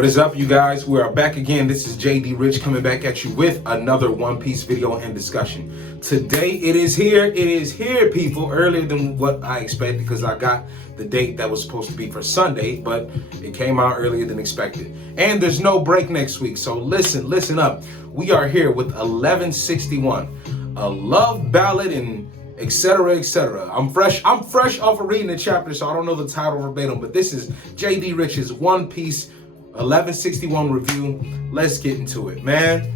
What is up, you guys? We are back again. This is JD Rich coming back at you with another One Piece video and discussion. Today it is here, people, earlier than what I expected because I got the date that was supposed to be for Sunday, but it came out earlier than expected. And there's no break next week, so listen up. We are here with 1161, a love ballad and etc. etc. I'm fresh off of reading the chapter, so I don't know the title verbatim, but this is JD Rich's One Piece 1161 review. Let's get into it, man.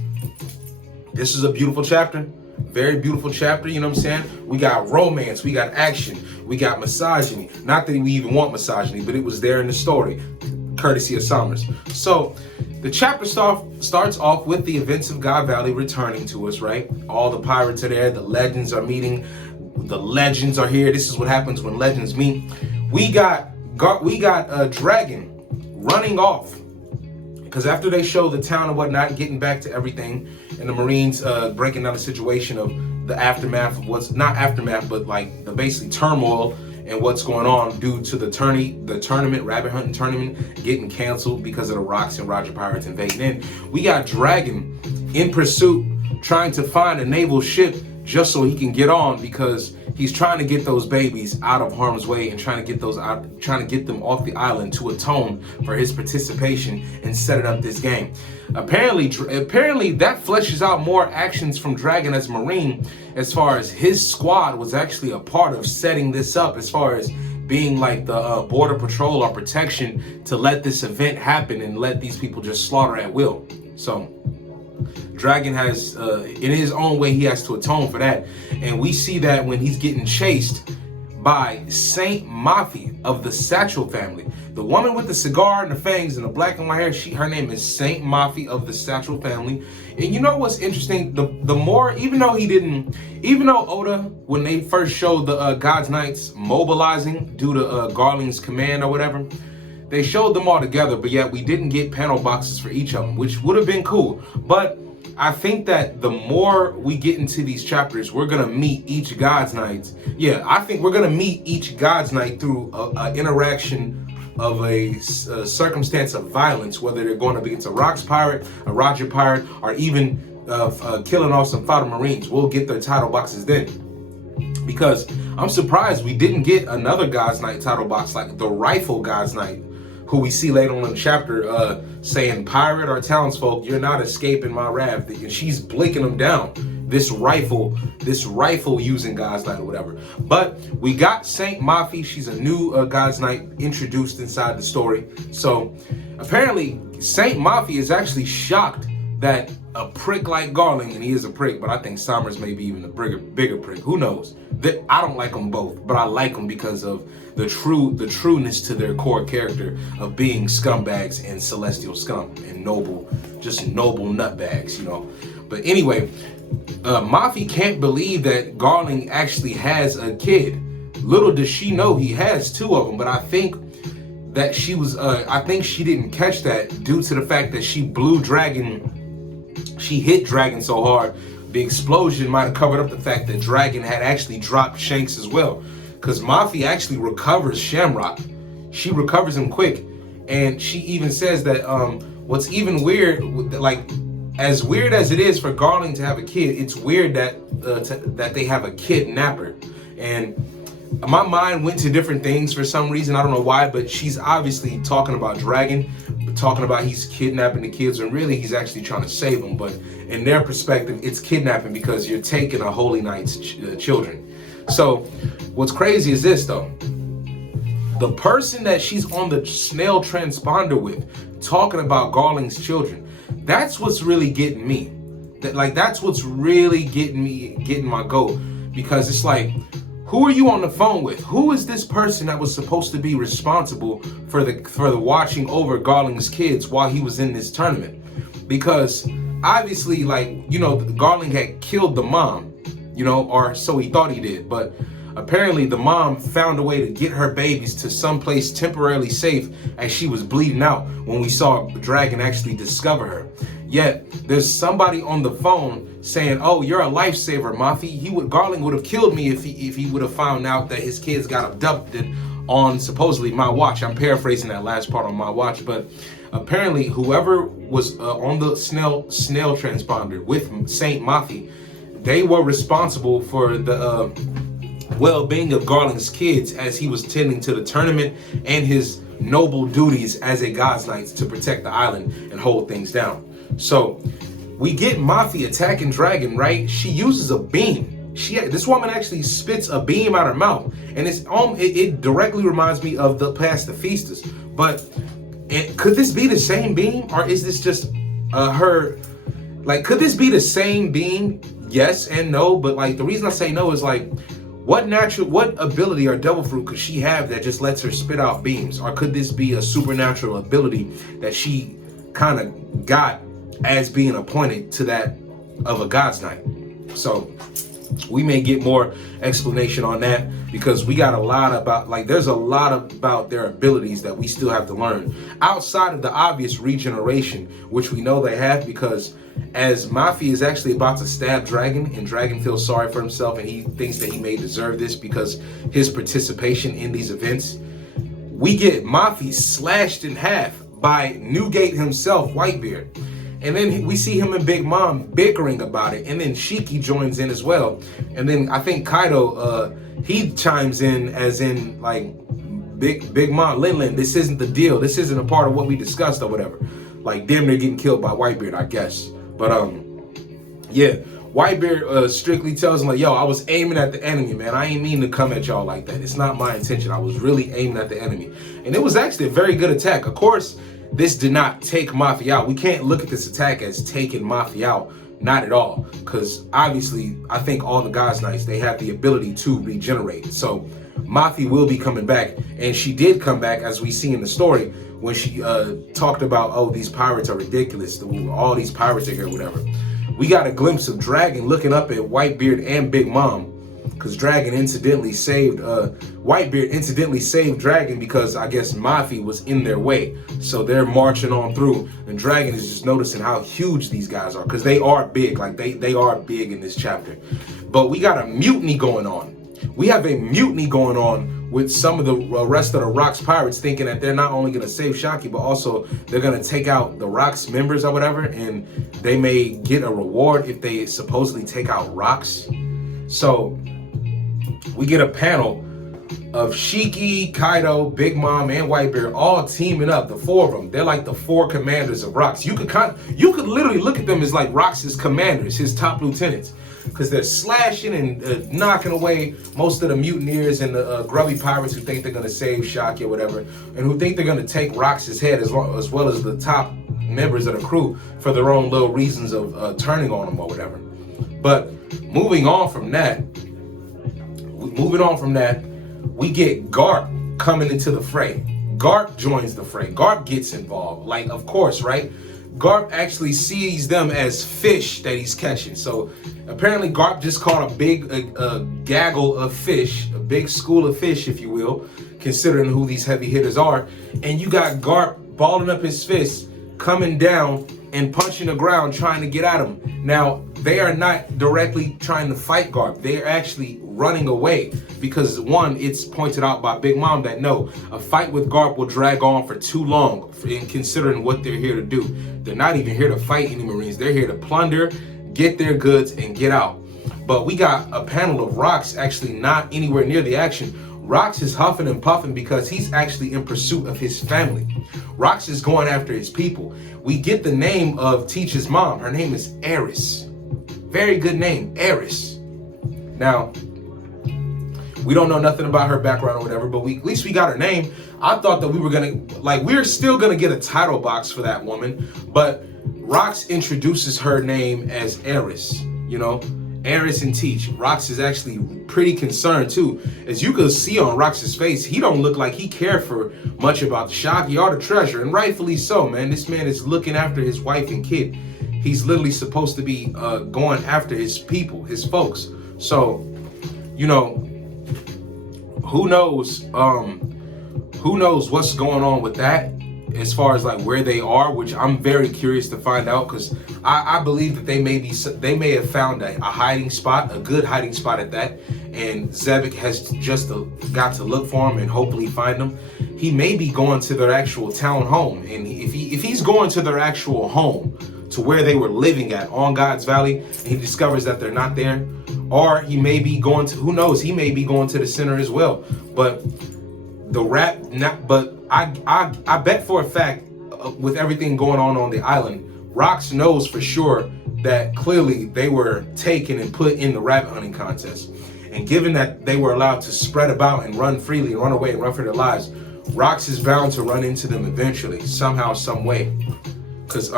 This is a beautiful chapter, very beautiful chapter. You know what I'm saying? We got romance, we got action, we got misogyny. Not that we even want misogyny, but it was there in the story, courtesy of Summers. So the chapter starts off with the events of God Valley returning to us, right? All the pirates are there, the legends are meeting, the legends are here. This is what happens when legends meet. We got Dragon running off, because after they show the town and whatnot, getting back to everything, and the Marines breaking down the situation of the aftermath of what's not aftermath, but like the basically turmoil and what's going on due to the tournament, rabbit hunting tournament, getting canceled because of the rocks and Roger Pirates invading in. We got Dragon in pursuit, trying to find a naval ship just so he can get on, because he's trying to get those babies out of harm's way and trying to get them off the island to atone for his participation in setting up this game. Apparently that fleshes out more actions from Dragon as Marine, as far as his squad was actually a part of setting this up, as far as being like the border patrol or protection to let this event happen and let these people just slaughter at will. So Dragon has, in his own way, he has to atone for that. And we see that when he's getting chased by Saint Mafi of the Satchel family. The woman with the cigar and the fangs and the black and white hair, her name is Saint Mafi of the Satchel family. And you know what's interesting? The more, even though Oda, when they first showed the God's Knights mobilizing due to Garling's command or whatever, they showed them all together, but yet we didn't get panel boxes for each of them, which would have been cool. But I think that the more we get into these chapters, we're gonna meet each God's Knight. Yeah, I think we're gonna meet each God's Knight through an interaction of a circumstance of violence, whether they're going up against a Rocks pirate, a Roger pirate, or even killing off some Founder Marines. We'll get their title boxes then. Because I'm surprised we didn't get another God's Knight title box like the Rifle God's Knight, who we see later on in the chapter saying, pirate or townsfolk, you're not escaping my wrath. And she's blinking them down. This rifle using God's Knight or whatever. But we got Saint Mafi. She's a new God's Knight introduced inside the story. So apparently Saint Mafi is actually shocked that a prick like Garling, and he is a prick, but I think Summers may be even a bigger prick. Who knows? I don't like them both, but I like them because of the trueness to their core character of being scumbags and celestial scum and noble nutbags, you know. But anyway, Mafi can't believe that Garling actually has a kid. Little does she know he has two of them, but I think that she didn't catch that due to the fact that she hit Dragon so hard. The explosion might have covered up the fact that Dragon had actually dropped Shanks as well. Because Mafi actually recovers Shamrock. She recovers him quick. And she even says that what's even weird, like as weird as it is for Garling to have a kid, it's weird that that they have a kidnapper. And my mind went to different things for some reason. I don't know why, but she's obviously talking about Dragon, talking about he's kidnapping the kids, and really he's actually trying to save them. But in their perspective, it's kidnapping because you're taking a Holy Knight's children. So what's crazy is this though. The person that she's on the snail transponder with, talking about Garling's children, that's what's really getting me. That's what's really getting my goat. Because it's like, who are you on the phone with? Who is this person that was supposed to be responsible for the watching over Garling's kids while he was in this tournament? Because obviously, like, you know, Garling had killed the mom, you know, or so he thought he did. But apparently the mom found a way to get her babies to someplace temporarily safe as she was bleeding out when we saw Dragon actually discover her. Yet there's somebody on the phone saying, "Oh, you're a lifesaver, Mafi. Garling would have killed me if he would have found out that his kids got abducted on supposedly my watch." I'm paraphrasing that last part on my watch, but apparently whoever was on the snail transponder with Saint Mafi, they were responsible for the well-being of Garland's kids as he was tending to the tournament and his noble duties as a God's Knight to protect the island and hold things down. So we get Mafi attacking Dragon, right? She uses a beam. This woman actually spits a beam out her mouth, and it directly reminds me of the pacifistas. But could this be the same beam, or is this just her? Like, could this be the same beam? Yes and no, but like the reason I say no is like, what ability or devil fruit could she have that just lets her spit out beams? Or could this be a supernatural ability that she kind of got as being appointed to that of a God's Knight? So we may get more explanation on that, because we got a lot about, like, there's a lot about their abilities that we still have to learn outside of the obvious regeneration, which we know they have, because as Mafi is actually about to stab Dragon, and Dragon feels sorry for himself and he thinks that he may deserve this because his participation in these events, we get Mafi slashed in half by Newgate himself, Whitebeard. And then we see him and Big Mom bickering about it. And then Shiki joins in as well. And then I think Kaido, he chimes in as in like, Big Mom, Lin, this isn't the deal. This isn't a part of what we discussed or whatever. Like, damn, they're getting killed by Whitebeard, I guess. But yeah, Whitebeard strictly tells him like, yo, I was aiming at the enemy, man. I ain't mean to come at y'all like that. It's not my intention. I was really aiming at the enemy. And it was actually a very good attack. Of course, this did not take Mafi out. We can't look at this attack as taking Mafi out. Not at all. Because obviously, I think all the God's Knights, they have the ability to regenerate. So Mafi will be coming back. And she did come back, as we see in the story, when she talked about, oh, these pirates are ridiculous. All these pirates are here, whatever. We got a glimpse of Dragon looking up at Whitebeard and Big Mom, because Dragon incidentally saved, Whitebeard incidentally saved Dragon because I guess Mafi was in their way. So they're marching on through, and Dragon is just noticing how huge these guys are, because they are big. Like, they are big in this chapter. But we got a mutiny going on. We have a mutiny going on with some of the rest of the Rocks pirates, thinking that they're not only going to save Shaki, but also they're going to take out the Rocks members or whatever, and they may get a reward if they supposedly take out Rocks. So we get a panel of Shiki, Kaido, Big Mom, and Whitebeard all teaming up, the four of them. They're like the four commanders of Rocks. You could literally look at them as like Rocks' commanders, his top lieutenants, because they're slashing and knocking away most of the mutineers and the grubby pirates who think they're going to save Shaki or whatever, and who think they're going to take Rocks' head as well as the top members of the crew for their own little reasons of turning on them or whatever. But moving on from that, we get Garp coming into the fray. Garp joins the fray. Garp gets involved. Like, of course, right? Garp actually sees them as fish that he's catching. So apparently Garp just caught a big gaggle of fish, a big school of fish, if you will, considering who these heavy hitters are. And you got Garp balling up his fists, coming down and punching the ground, trying to get at him. Now, they are not directly trying to fight Garp. They are actually running away because, one, it's pointed out by Big Mom that no, a fight with Garp will drag on for too long in considering what they're here to do. They're not even here to fight any Marines. They're here to plunder, get their goods, and get out. But we got a panel of Rocks actually not anywhere near the action. Rocks is huffing and puffing because he's actually in pursuit of his family. Rocks is going after his people. We get the name of Teach's mom. Her name is Eris. Very good name, Eris. Now, we don't know nothing about her background or whatever, but at least we got her name. I thought that we were we're still gonna get a title box for that woman, but Rocks introduces her name as Eris, you know? Eris and Teach. Rocks is actually pretty concerned too. As you can see on Rocks' face, he don't look like he cared for much about the Shaki or the treasure, and rightfully so, man. This man is looking after his wife and kid. He's literally supposed to be going after his people, his folks. So, you know, who knows what's going on with that? as far as like where they are, which I'm very curious to find out, because I believe that they may have found a hiding spot, a good hiding spot at that, and Zebek has just got to look for them and hopefully find them. He may be going to their actual town home, and if he's going to their actual home, to where they were living at on God's Valley, and he discovers that they're not there, or he may be going to, who knows, he may be going to the center as well. But I bet for a fact, with everything going on the island, Rox knows for sure that clearly they were taken and put in the rabbit hunting contest. And given that they were allowed to spread about and run freely and run away and run for their lives, Rox is bound to run into them eventually, somehow, some way. Because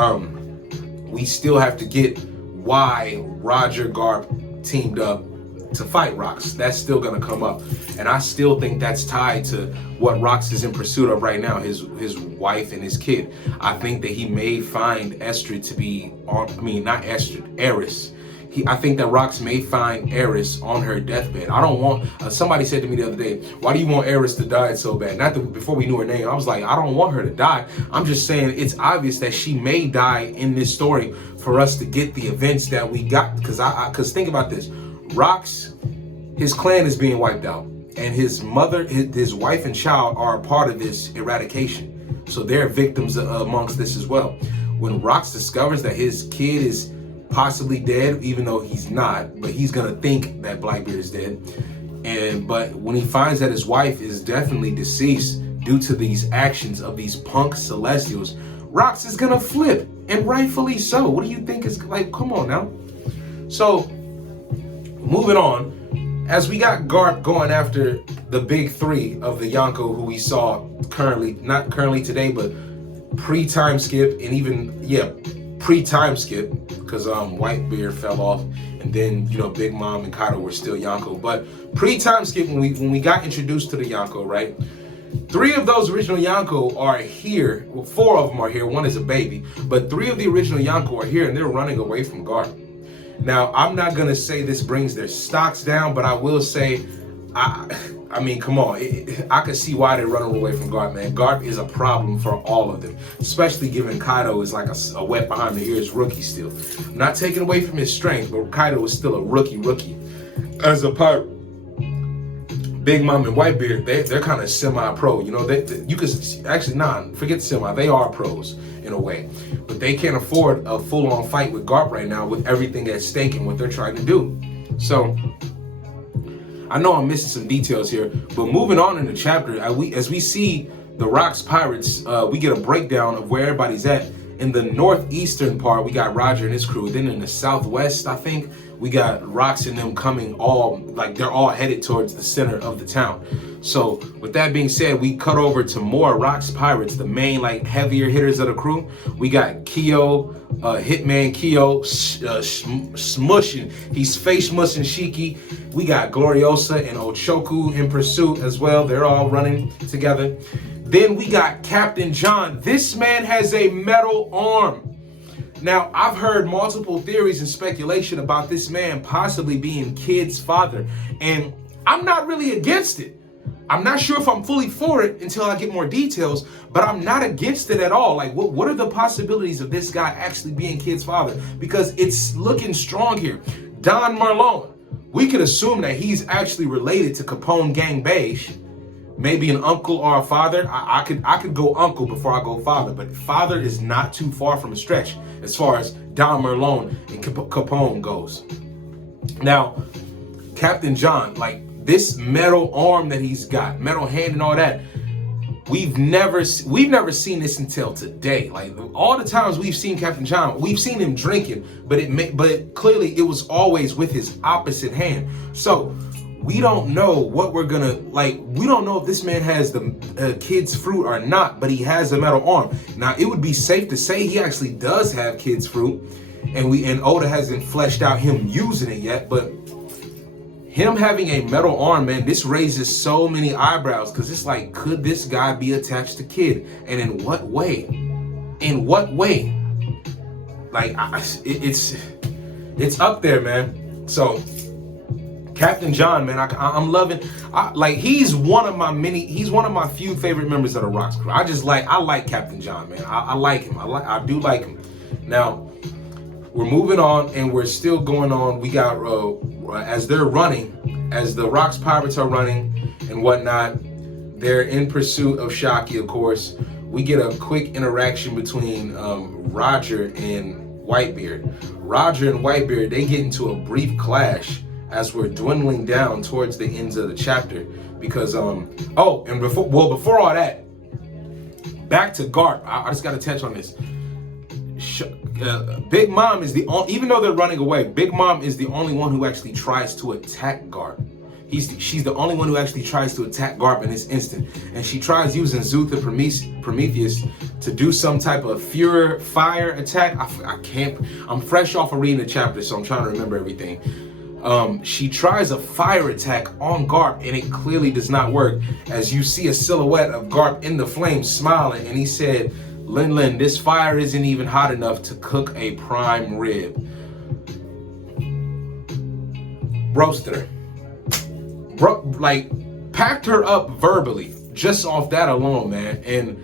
we still have to get why Roger Garp teamed up to fight Rox. That's still gonna come up, and I still think that's tied to what Rox is in pursuit of right now, his wife and his kid. I think that he may find Estrid to be not Estrid, Eris. I think that Rox may find Eris on her deathbed. I don't want, somebody said to me the other day, why do you want Eris to die so bad? Before we knew her name, I was like, I don't want her to die. I'm just saying it's obvious that she may die in this story for us to get the events that we got. Because think about this, Rox, his clan is being wiped out, and his mother, his wife and child are a part of this eradication. So they're victims amongst this as well. When Rox discovers that his kid is possibly dead, even though he's not, but he's gonna think that Blackbeard is dead. But when he finds that his wife is definitely deceased due to these actions of these punk Celestials, Rox is gonna flip, and rightfully so. What do you think is like? Come on now. So moving on, as we got Garp going after the big three of the Yonko who we saw not currently today, but pre-time skip, and even pre-time skip, because Whitebeard fell off, and then Big Mom and Kaido were still Yonko. But pre-time skip, when we got introduced to the Yonko, right? 3 of those original Yonko are here. Well, 4 of them are here. 1 is a baby, but 3 of the original Yonko are here, and they're running away from Garp. Now, I'm not gonna say this brings their stocks down, but I will say, I mean, come on. I can see why they're running away from Garp, man. Garp is a problem for all of them, especially given Kaido is like a wet behind the ears rookie still. Not taking away from his strength, but Kaido is still a rookie. As a pirate, Big Mom and Whitebeard, they're kind of semi-pro. You could actually, forget semi. They are pros in a way, but they can't afford a full-on fight with Garp right now with everything at stake and what they're trying to do. So I know I'm missing some details here, but moving on in the chapter, as we see the Rox Pirates, we get a breakdown of where everybody's at. In the northeastern part, we got Roger and his crew. Then in the southwest, I think, we got Rox and them coming they're all headed towards the center of the town. So with that being said, we cut over to more Rox Pirates, the main heavier hitters of the crew. We got Kyo, Hitman Kyo, smushing. He's face smushing Shiki. We got Gloriosa and Ochoku in pursuit as well. They're all running together. Then we got Captain John. This man has a metal arm. Now, I've heard multiple theories and speculation about this man possibly being Kid's father, and I'm not really against it. I'm not sure if I'm fully for it until I get more details, but I'm not against it at all. What are the possibilities of this guy actually being Kid's father? Because it's looking strong here. Don Marlon, we could assume that he's actually related to Capone Gang Beige. Maybe an uncle or a father. I could go uncle before I go father, but father is not too far from a stretch as far as Don Merlone and Capone goes. Now, Captain John, this metal arm that he's got, metal hand and all that, we've never seen this until today. All the times we've seen Captain John, we've seen him drinking, but clearly it was always with his opposite hand. So we don't know what we're gonna we don't know if this man has the kid's fruit or not, but he has a metal arm. Now, it would be safe to say he actually does have kid's fruit, and Oda hasn't fleshed out him using it yet, but him having a metal arm, man, this raises so many eyebrows, because it's could this guy be attached to Kid? And in what way? In what way? It's up there, man. So Captain John, man, I'm loving. Like he's one of my few favorite members of the Rocks crew. I like Captain John, man. I like him. I do like him. Now we're moving on, and we're still going on. We got as they're running, as the Rocks pirates are running and whatnot. They're in pursuit of Shockey, of course. We get a quick interaction between Roger and Whitebeard. Roger and Whitebeard, they get into a brief clash as we're dwindling down towards the ends of the chapter, because before all that, back to Garp. I just got to touch on this. Big Mom is the only, even though they're running away, Big Mom is the only one who actually tries to attack Garp. She's the only one who actually tries to attack Garp in this instant, and she tries using Zuth and Prometheus to do some type of fire attack. I'm fresh off of reading the chapter, so I'm trying to remember everything. She tries a fire attack on Garp, and it clearly does not work, as you see a silhouette of Garp in the flames smiling, and he said, Lin, this fire isn't even hot enough to cook a prime rib. Roasted her. Packed her up verbally, just off that alone, man. And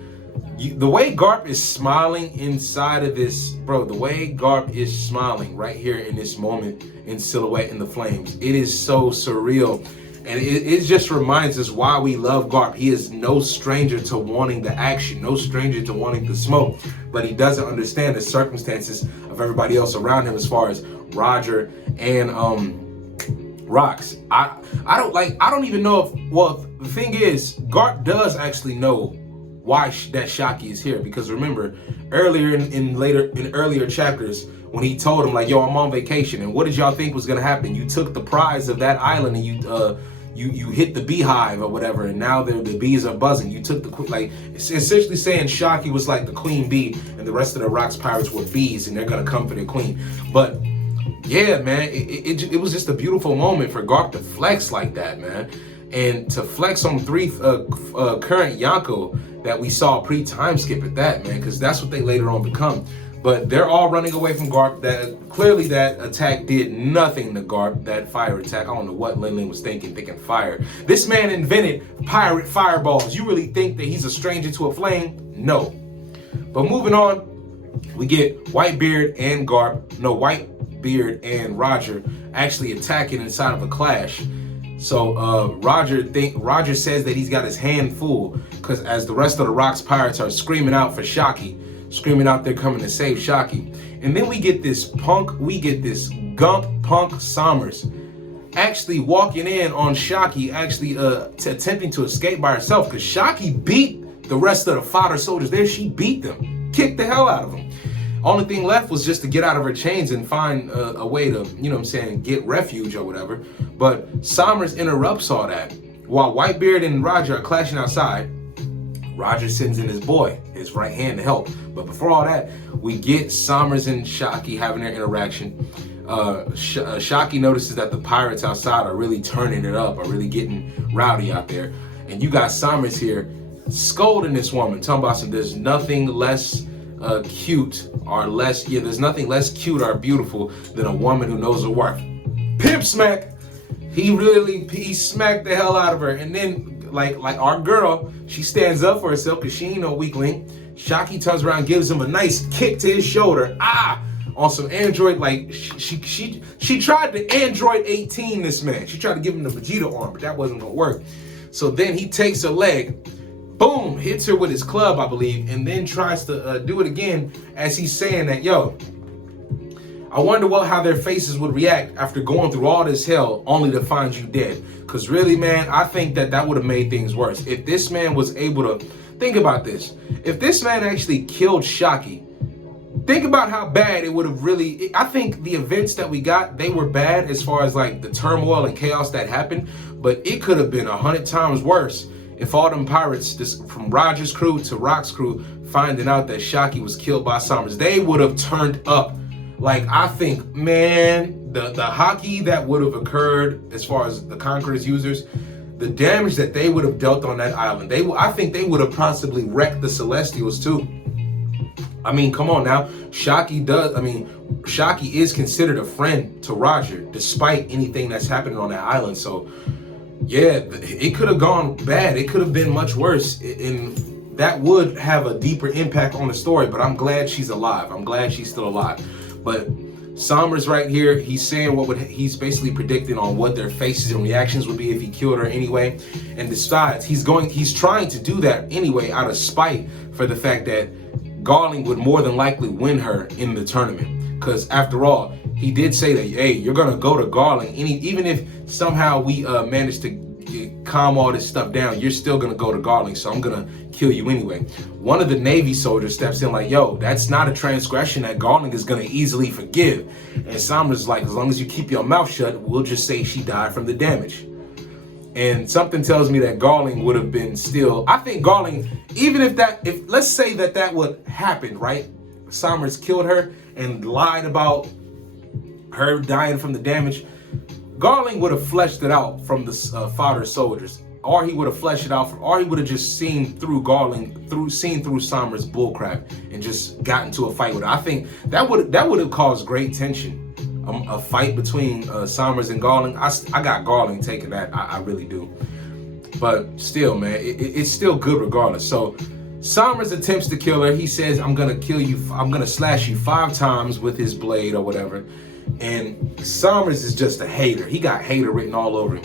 the way Garp is smiling inside of this, bro, the way Garp is smiling right here in this moment in silhouette in the flames, it is so surreal. And it just reminds us why we love Garp. He is no stranger to wanting the action, no stranger to wanting the smoke, but he doesn't understand the circumstances of everybody else around him as far as Roger and Rocks. I don't even know the thing is, Garp does actually know why that Shockey is here, because remember earlier in earlier chapters when he told him, like, yo, I'm on vacation, and what did y'all think was gonna happen? You took the prize of that island and you hit the beehive or whatever, and now the bees are buzzing. You took it's essentially saying Shockey was like the queen bee, and the rest of the Rocks pirates were bees, and they're gonna come for their queen. But yeah, man, it was just a beautiful moment for Garp to flex like that, man, and to flex on three current Yonko that we saw pre-time skip at that, man, because that's what they later on become. But they're all running away from Garp. Clearly that attack did nothing to Garp, that fire attack. I don't know what Lin was thinking fire. This man invented pirate fireballs. You really think that he's a stranger to a flame? No. But moving on, we get Whitebeard and Roger actually attacking inside of a clash. So Roger says that he's got his hand full, because as the rest of the Rocks pirates are screaming out for Shockey, screaming out they're coming to save Shockey. And then we get this Gump Punk Sommers actually walking in on Shockey, actually attempting to escape by herself, because Shockey beat the rest of the fodder soldiers there. She beat them, kicked the hell out of them. Only thing left was just to get out of her chains and find a way to, get refuge or whatever. But Sommers interrupts all that. While Whitebeard and Roger are clashing outside, Roger sends in his boy, his right hand, to help. But before all that, we get Sommers and Shockey having their interaction. Shockey notices that the pirates outside are really turning it up, are really getting rowdy out there. And you got Sommers here scolding this woman, talking about there's nothing less cute or beautiful than a woman who knows her worth. Pimp smack. He smacked the hell out of her. And then like our girl, she stands up for herself because she ain't no weakling. Shockey turns around, gives him a nice kick to his shoulder. On some Android, she tried to Android 18 this man. She tried to give him the Vegeta arm, but that wasn't gonna work. So then he takes her leg, boom, hits her with his club, I believe, and then tries to do it again as he's saying that, yo, I wonder how their faces would react after going through all this hell only to find you dead. Because really, man, I think that would have made things worse. If this man was able to, think about this. If this man actually killed Shockey, think about how bad it would have really, I think the events that we got, they were bad as far as like the turmoil and chaos that happened, but it could have been 100 times worse if all them pirates, from Roger's crew to Rock's crew, finding out that Shockey was killed by Sommers, they would have turned up. Like, I think, man, the hockey that would have occurred as far as the Conqueror's users, the damage that they would have dealt on that island, I think they would have possibly wrecked the Celestials too. I mean, come on now. Shockey is considered a friend to Roger, despite anything that's happening on that island. So, yeah, it could have gone bad. It could have been much worse. And that would have a deeper impact on the story. But I'm glad she's alive. I'm glad she's still alive. But Somers right here, he's saying he's basically predicting on what their faces and reactions would be if he killed her anyway. And besides, he's trying to do that anyway out of spite for the fact that Garling would more than likely win her in the tournament. Because after all, he did say that, hey, you're going to go to Garling. Even if somehow we manage to calm all this stuff down, you're still going to go to Garling. So I'm going to kill you anyway. One of the Navy soldiers steps in like, yo, that's not a transgression that Garling is going to easily forgive. And Somers is like, as long as you keep your mouth shut, we'll just say she died from the damage. And something tells me that Garling would have been still. I think Garling, even if let's say that would happen, right? Somers killed her and lied about her dying from the damage. Garling would have fleshed it out from the fodder soldiers, or he would have fleshed it out, or he would have just seen through seen through Somers' bullcrap and just got into a fight with her. I think that would have caused great tension. A fight between Somers and Garling. I got Garling taking that. I really do. But still, man, it's still good regardless. So Somers attempts to kill her. He says, I'm going to kill you. I'm going to slash you 5 times with his blade or whatever. And Somers is just a hater. He got hater written all over him.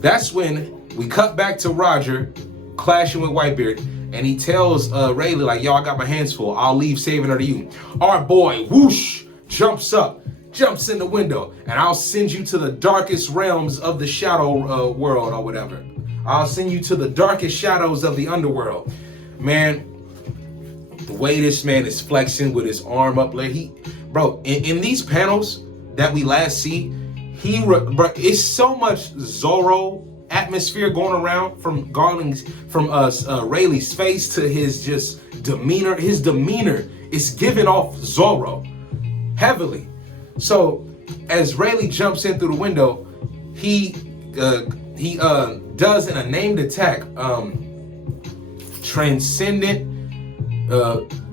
That's when we cut back to Roger clashing with Whitebeard. And he tells Rayleigh, like, yo, I got my hands full. I'll leave saving her to you. Our boy, whoosh, jumps in the window, and I'll send you to the darkest realms of the shadow world or whatever. I'll send you to the darkest shadows of the underworld. Man, the way this man is flexing with his arm up there, bro, in these panels that we last see, bro, it's so much Zorro atmosphere going around from Rayleigh's face to his just demeanor. His demeanor is giving off Zorro heavily. So as Rayleigh jumps in through the window, he does in a named attack, Transcendent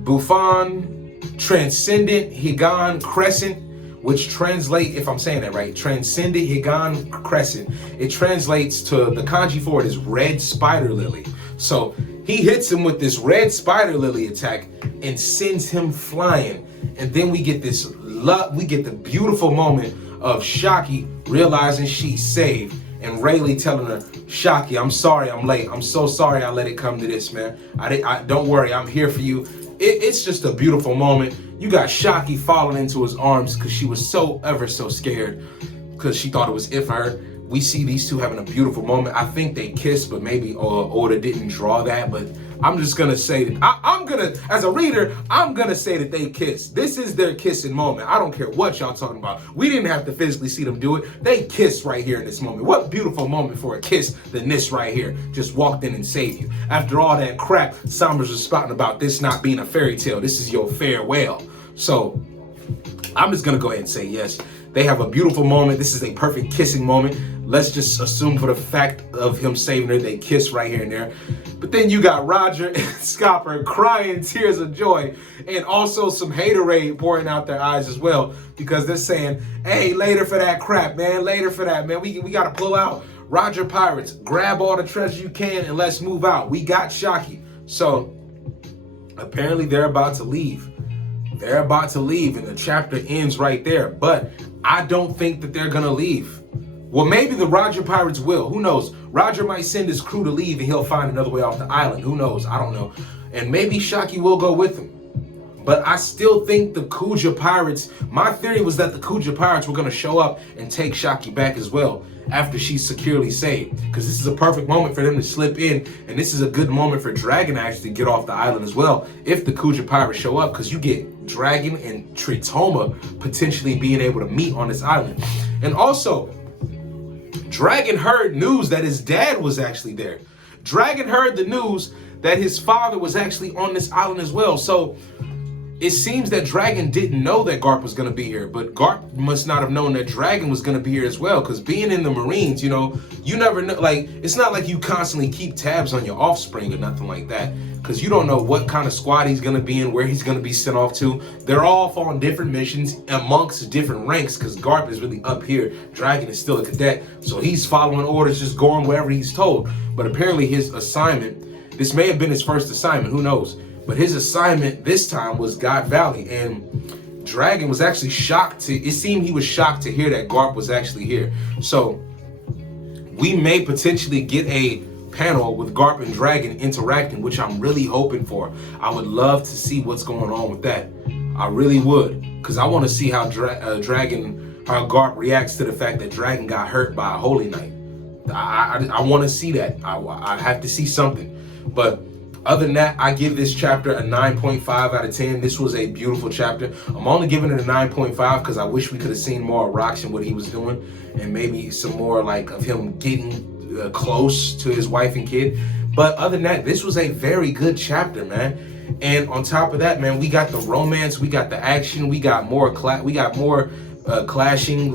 Buffon, Transcendent Higan Crescent, which translate, if I'm saying that right, Transcendent Higan Crescent. It translates to, the kanji for it is red spider lily. So he hits him with this red spider lily attack and sends him flying. And then we get the beautiful moment of Shockey realizing she's saved, and Rayleigh telling her, Shockey, I'm sorry I'm late. I'm so sorry I let it come to this, man. I don't worry, I'm here for you. It's just a beautiful moment. You got Shockey falling into his arms because she was so ever so scared because she thought it was it for her. We see these two having a beautiful moment. I think they kissed, but maybe Oda didn't draw that. But I'm just gonna say that as a reader, I'm gonna say that they kissed. This is their kissing moment. I don't care what y'all talking about. We didn't have to physically see them do it. They kissed right here in this moment. What beautiful moment for a kiss than this right here. Just walked in and saved you. After all that crap Somers was spouting about this not being a fairy tale, this is your farewell. So I'm just gonna go ahead and say yes. They have a beautiful moment. This is a perfect kissing moment. Let's just assume for the fact of him saving her, they kiss right here and there. But then you got Roger and Scopper crying tears of joy, and also some haterade pouring out their eyes as well, because they're saying, hey, later for that crap, man. Later for that, man. We got to pull out. Roger Pirates, grab all the treasure you can and let's move out. We got Shockey. So apparently they're about to leave. They're about to leave, and the chapter ends right there. But I don't think that they're gonna leave. Well, maybe the Roger Pirates will. Who knows? Roger might send his crew to leave and he'll find another way off the island. Who knows? I don't know. And maybe Shockey will go with him. But I still think the Kuja Pirates, my theory was that the Kuja Pirates were gonna show up and take Shockey back as well after she's securely saved. Because this is a perfect moment for them to slip in, and this is a good moment for Dragon Ash to get off the island as well if the Kuja Pirates show up, because you get Dragon and Tritoma potentially being able to meet on this island. And also, Dragon heard news that his dad was actually there. Dragon heard the news that his father was actually on this island as well. So it seems that Dragon didn't know that Garp was going to be here, but Garp must not have known that Dragon was going to be here as well, because being in the Marines, you know, you never know, like, it's not like you constantly keep tabs on your offspring or nothing like that, because you don't know what kind of squad he's going to be in, where he's going to be sent off to. They're all on different missions amongst different ranks, because Garp is really up here. Dragon is still a cadet, so he's following orders, just going wherever he's told. But apparently his assignment, this may have been his first assignment, who knows? But his assignment this time was God Valley, and Dragon was actually shocked it seemed he was shocked to hear that Garp was actually here. So we may potentially get a panel with Garp and Dragon interacting, which I'm really hoping for. I would love to see what's going on with that. I really would, because I want to see how Garp reacts to the fact that Dragon got hurt by a Holy Knight. I want to see that. I have to see something. But other than that, I give this chapter a 9.5 out of 10. This was a beautiful chapter. I'm only giving it a 9.5 because I wish we could have seen more of Rox and what he was doing, and maybe some more like of him getting close to his wife and kid. But other than that, this was a very good chapter, man. And on top of that, man, we got the romance, we got the action, we got more clashing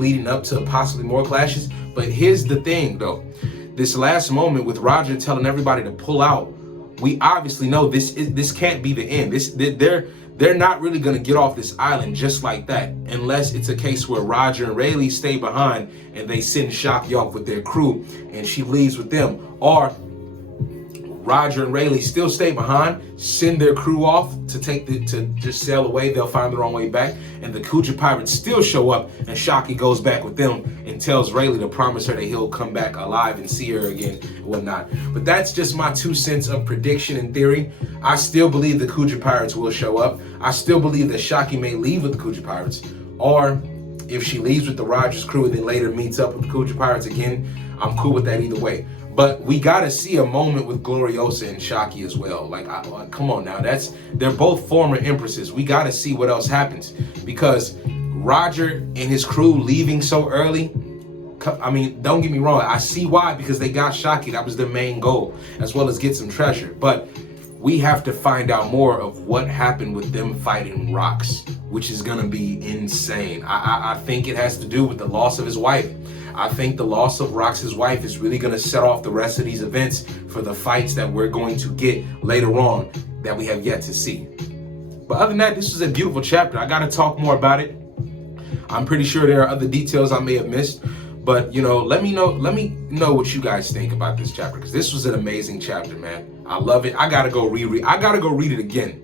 leading up to possibly more clashes. But here's the thing, though. This last moment with Roger telling everybody to pull out, we obviously know this can't be the end. They're not really gonna get off this island just like that, unless it's a case where Roger and Rayleigh stay behind and they send Shockey off with their crew and she leaves with them, or Roger and Rayleigh still stay behind, send their crew off to just sail away. They'll find their own way back, and the Kuja pirates still show up, and Shockey goes back with them and tells Rayleigh to promise her that he'll come back alive and see her again and whatnot. But that's just my 2 cents of prediction and theory. I still believe the Kuja pirates will show up. I still believe that Shockey may leave with the Kuja pirates, or if she leaves with the Rogers crew and then later meets up with the Kuja pirates again, I'm cool with that either way. But we gotta see a moment with Gloriosa and Shockey as well. Like, come on now, they're both former empresses. We gotta see what else happens, because Roger and his crew leaving so early, I mean, don't get me wrong, I see why, because they got Shockey. That was their main goal, as well as get some treasure. But we have to find out more of what happened with them fighting Rox, which is gonna be insane. I think it has to do with the loss of his wife. I think the loss of Rox's wife is really going to set off the rest of these events for the fights that we're going to get later on that we have yet to see. But other than that, this was a beautiful chapter. I got to talk more about it. I'm pretty sure there are other details I may have missed, but let me know what you guys think about this chapter, because this was an amazing chapter, man. I love it. I got to go read it again,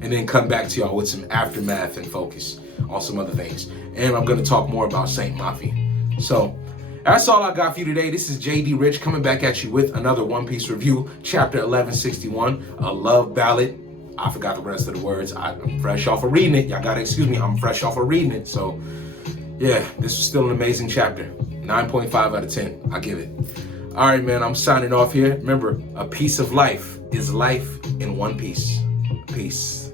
and then come back to y'all with some aftermath and focus on some other things. And I'm going to talk more about Saint Mafi. So that's all I got for you today. This is JD Rich coming back at you with another One Piece review, chapter 1161, a love ballad. I forgot the rest of the words. I'm fresh off of reading it. Y'all gotta excuse me. I'm fresh off of reading it. So yeah, this was still an amazing chapter. 9.5 out of 10. I give it. All right, man. I'm signing off here. Remember, a piece of life is life in one piece. Peace.